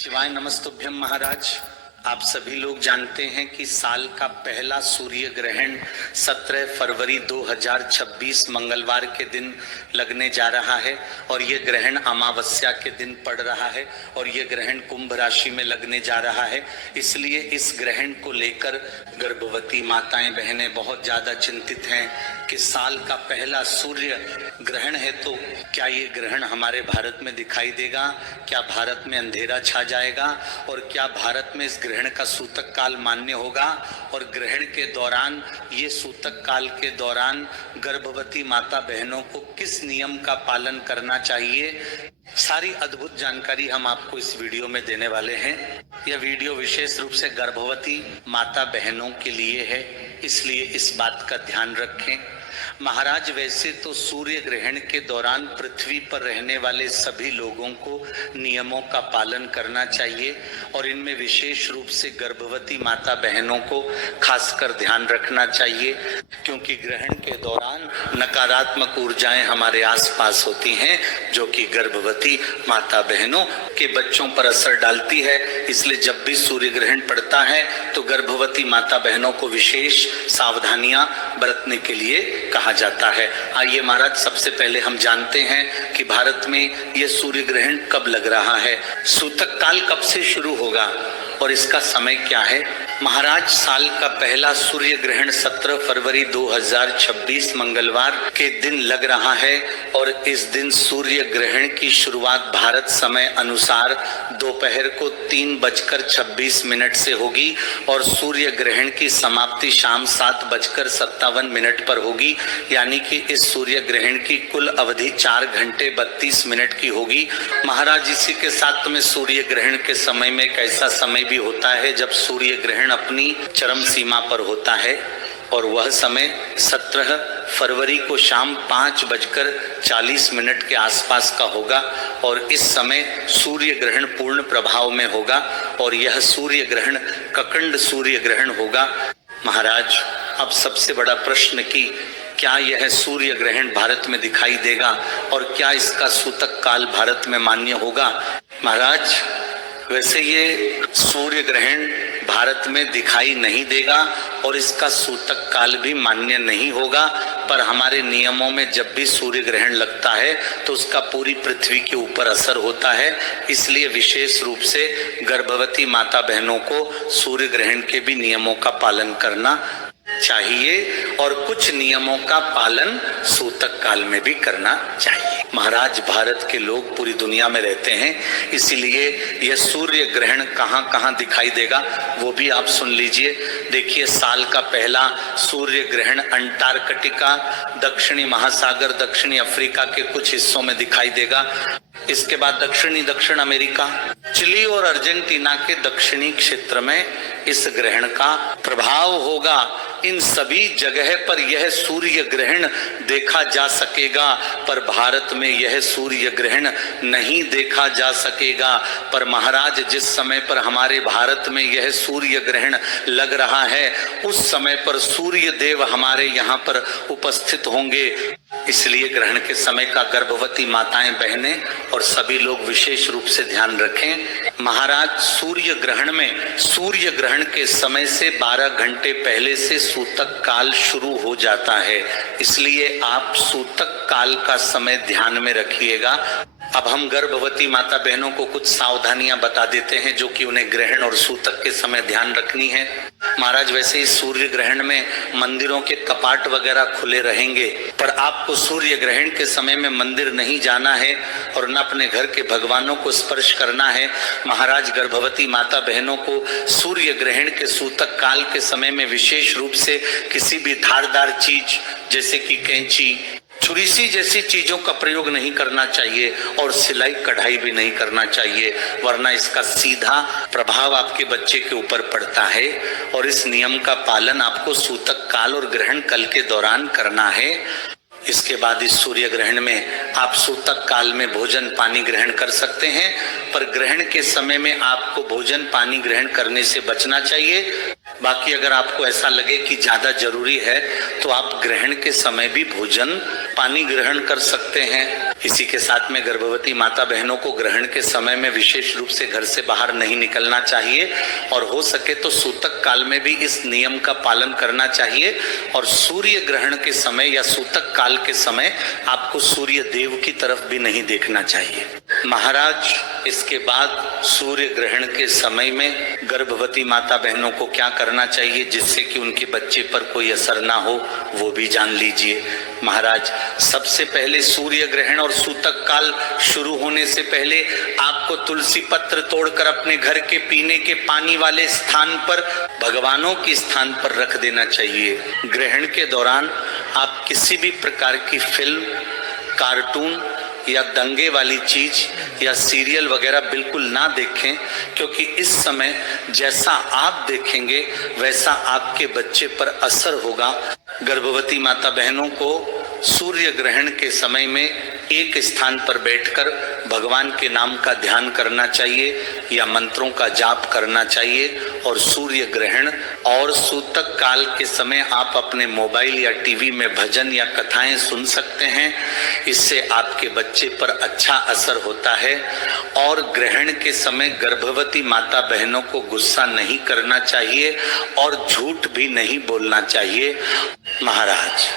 शिवाय नमस्तुभ्यम महाराज। आप सभी लोग जानते हैं कि साल का पहला सूर्य ग्रहण 17 फरवरी 2026 मंगलवार के दिन लगने जा रहा है और ये ग्रहण अमावस्या के दिन पड़ रहा है और ये ग्रहण कुंभ राशि में लगने जा रहा है। इसलिए इस ग्रहण को लेकर गर्भवती माताएं बहनें बहुत ज्यादा चिंतित हैं कि साल का पहला सूर्य ग्रहण है तो क्या ये ग्रहण हमारे भारत में दिखाई देगा, क्या भारत में अंधेरा छा जाएगा और क्या भारत में इस ग्रहण का सूतक काल मान्य होगा और ग्रहण के दौरान ये सूतक काल के दौरान गर्भवती माता बहनों को किस नियम का पालन करना चाहिए। सारी अद्भुत जानकारी हम आपको इस वीडियो में देने वाले हैं। यह वीडियो विशेष रूप से गर्भवती माता बहनों के लिए है, इसलिए इस बात का ध्यान रखें। महाराज, वैसे तो सूर्य ग्रहण के दौरान पृथ्वी पर रहने वाले सभी लोगों को नियमों का पालन करना चाहिए और इनमें विशेष रूप से गर्भवती माता बहनों को खासकर ध्यान रखना चाहिए, क्योंकि ग्रहण के दौरान नकारात्मक ऊर्जाएं हमारे आसपास होती हैं जो कि गर्भवती माता बहनों के बच्चों पर असर डालती है। इसलिए जब भी सूर्य ग्रहण पड़ता है तो गर्भवती माता बहनों को विशेष सावधानियां बरतने के लिए कहा जाता है। आइए महाराज, सबसे पहले हम जानते हैं कि भारत में यह सूर्य ग्रहण कब लग रहा है, सूतक काल कब से शुरू होगा और इसका समय क्या है। महाराज, साल का पहला सूर्य ग्रहण 17 फरवरी 2026 मंगलवार के दिन लग रहा है और इस दिन सूर्य ग्रहण की शुरुआत भारत समय अनुसार दोपहर को 3:26 से होगी और सूर्य ग्रहण की समाप्ति शाम 7:57 पर होगी। यानी कि इस सूर्य ग्रहण की कुल अवधि 4 घंटे 32 मिनट की होगी। महाराज, इसी के साथ में सूर्य ग्रहण के समय में एक ऐसा समय भी होता है जब सूर्य ग्रहण अपनी चरम सीमा पर होता है और वह समय 17 फरवरी को शाम 5:40 के आसपास का होगा और इस समय सूर्य ग्रहण पूर्ण प्रभाव में होगा और यह सूर्य ग्रहण ककंड सूर्य ग्रहण होगा। महाराज, अब सबसे बड़ा प्रश्न कि क्या यह सूर्य ग्रहण भारत में दिखाई देगा और क्या इसका सूतक काल भारत में मान्य होगा। महाराज, वैसे ये सूर्य ग्रहण भारत में दिखाई नहीं देगा और इसका सूतक काल भी मान्य नहीं होगा, पर हमारे नियमों में जब भी सूर्य ग्रहण लगता है तो उसका पूरी पृथ्वी के ऊपर असर होता है। इसलिए विशेष रूप से गर्भवती माता बहनों को सूर्य ग्रहण के भी नियमों का पालन करना चाहिए और कुछ नियमों का पालन सूतक काल में भी करना चाहिए। महाराज, भारत के लोग पूरी दुनिया में रहते हैं, इसीलिए यह सूर्य ग्रहण कहाँ कहाँ दिखाई देगा वो भी आप सुन लीजिए। देखिए, साल का पहला सूर्य ग्रहण अंटार्कटिका, दक्षिणी महासागर, दक्षिणी अफ्रीका के कुछ हिस्सों में दिखाई देगा। इसके बाद दक्षिण अमेरिका, चिली और अर्जेंटीना के दक्षिणी क्षेत्र में इस ग्रहण का प्रभाव होगा। इन सभी जगह पर यह सूर्य ग्रहण देखा जा सकेगा, पर भारत में यह सूर्य ग्रहण नहीं देखा जा सकेगा। पर महाराज, जिस समय पर हमारे भारत में यह सूर्य ग्रहण लग रहा है उस समय पर सूर्य देव हमारे यहाँ पर उपस्थित होंगे। इसलिए ग्रहण के समय का गर्भवती माताएं बहनें और सभी लोग विशेष रूप से ध्यान रखें। महाराज, सूर्य ग्रहण में सूर्य ग्रहण के समय से 12 घंटे पहले से सूतक काल शुरू हो जाता है, इसलिए आप सूतक काल का समय ध्यान में रखिएगा। अब हम गर्भवती माता बहनों को कुछ सावधानियां बता देते हैं जो कि उन्हें ग्रहण और सूतक के समय ध्यान रखनी है। महाराज, वैसे इस सूर्य ग्रहण में मंदिरों के कपाट वगैरह खुले रहेंगे, पर आपको सूर्य ग्रहण के समय में मंदिर नहीं जाना है और न अपने घर के भगवानों को स्पर्श करना है। महाराज, गर्भवती माता बहनों को सूर्य ग्रहण के सूतक काल के समय में विशेष रूप से किसी भी धारदार चीज जैसे कि कैंची, छुरी सी जैसी चीजों का प्रयोग नहीं करना चाहिए और सिलाई कढ़ाई भी नहीं करना चाहिए, वरना इसका सीधा प्रभाव आपके बच्चे के ऊपर पड़ता है और इस नियम का पालन आपको सूतक काल और ग्रहण काल के दौरान करना है। इसके बाद इस सूर्य ग्रहण में आप सूतक काल में भोजन पानी ग्रहण कर सकते हैं, पर ग्रहण के समय में आपको भोजन पानी ग्रहण करने से बचना चाहिए। बाकी अगर आपको ऐसा लगे कि ज्यादा जरूरी है तो आप ग्रहण के समय भी भोजन पानी ग्रहण कर सकते हैं। इसी के साथ में गर्भवती माता बहनों को ग्रहण के समय में विशेष रूप से घर से बाहर नहीं निकलना चाहिए और हो सके तो सूतक काल में भी इस नियम का पालन करना चाहिए। और सूर्य ग्रहण के समय या सूतक काल के समय आपको सूर्य देव की तरफ भी नहीं देखना चाहिए। महाराज, इसके बाद सूर्य ग्रहण के समय में गर्भवती माता बहनों को क्या करना चाहिए जिससे कि उनके बच्चे पर कोई असर ना हो, वो भी जान लीजिए। महाराज, सबसे पहले सूर्य ग्रहण और सूतक काल शुरू होने से पहले आपको तुलसी पत्र तोड़कर अपने घर के पीने के पानी वाले स्थान पर, भगवानों के स्थान पर रख देना चाहिए। ग्रहण के दौरान आप किसी भी प्रकार की फिल्म, कार्टून या दंगे वाली चीज या सीरियल वगैरह बिल्कुल ना देखें, क्योंकि इस समय जैसा आप देखेंगे वैसा आपके बच्चे पर असर होगा। गर्भवती माता बहनों को सूर्य ग्रहण के समय में एक स्थान पर बैठकर भगवान के नाम का ध्यान करना चाहिए या मंत्रों का जाप करना चाहिए। और सूर्य ग्रहण और सूतक काल के समय आप अपने मोबाइल या टीवी में भजन या कथाएं सुन सकते हैं। इससे आपके बच्चे पर अच्छा असर होता है। और ग्रहण के समय गर्भवती माता बहनों को गुस्सा नहीं करना चाहिए और झूठ भी नहीं बोलना चाहिए। महाराज,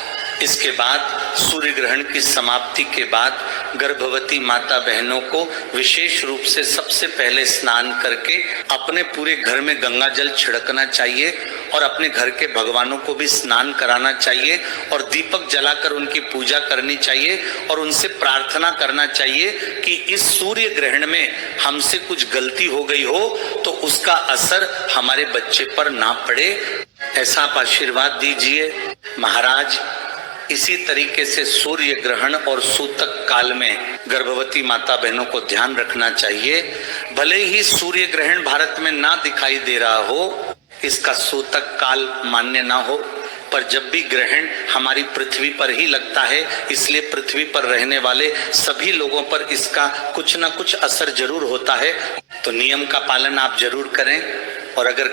इसके बाद सूर्य ग्रहण की समाप्ति के बाद गर्भवती माता बहनों को विशेष रूप से सबसे पहले स्नान करके अपने पूरे घर में गंगा जल छिड़कना चाहिए और अपने घर के भगवानों को भी स्नान कराना चाहिए और दीपक जलाकर उनकी पूजा करनी चाहिए और उनसे प्रार्थना करना चाहिए कि इस सूर्य ग्रहण में हमसे कुछ गलती हो गई हो तो उसका असर हमारे बच्चे पर ना पड़े। ऐसा आप आशीर्वाद दीजिए। महाराज, इसी तरीके से सूर्य ग्रहण और सूतक काल में गर्भवती माता बहनों को ध्यान रखना चाहिए। भले ही सूर्य ग्रहण भारत में ना दिखाई दे रहा हो, इसका सूतक काल मान्य ना हो, पर जब भी ग्रहण हमारी पृथ्वी पर ही लगता है, इसलिए पृथ्वी पर रहने वाले सभी लोगों पर इसका कुछ ना कुछ असर जरूर होता है। तो नियम का पालन आप जरूर करें। और अगर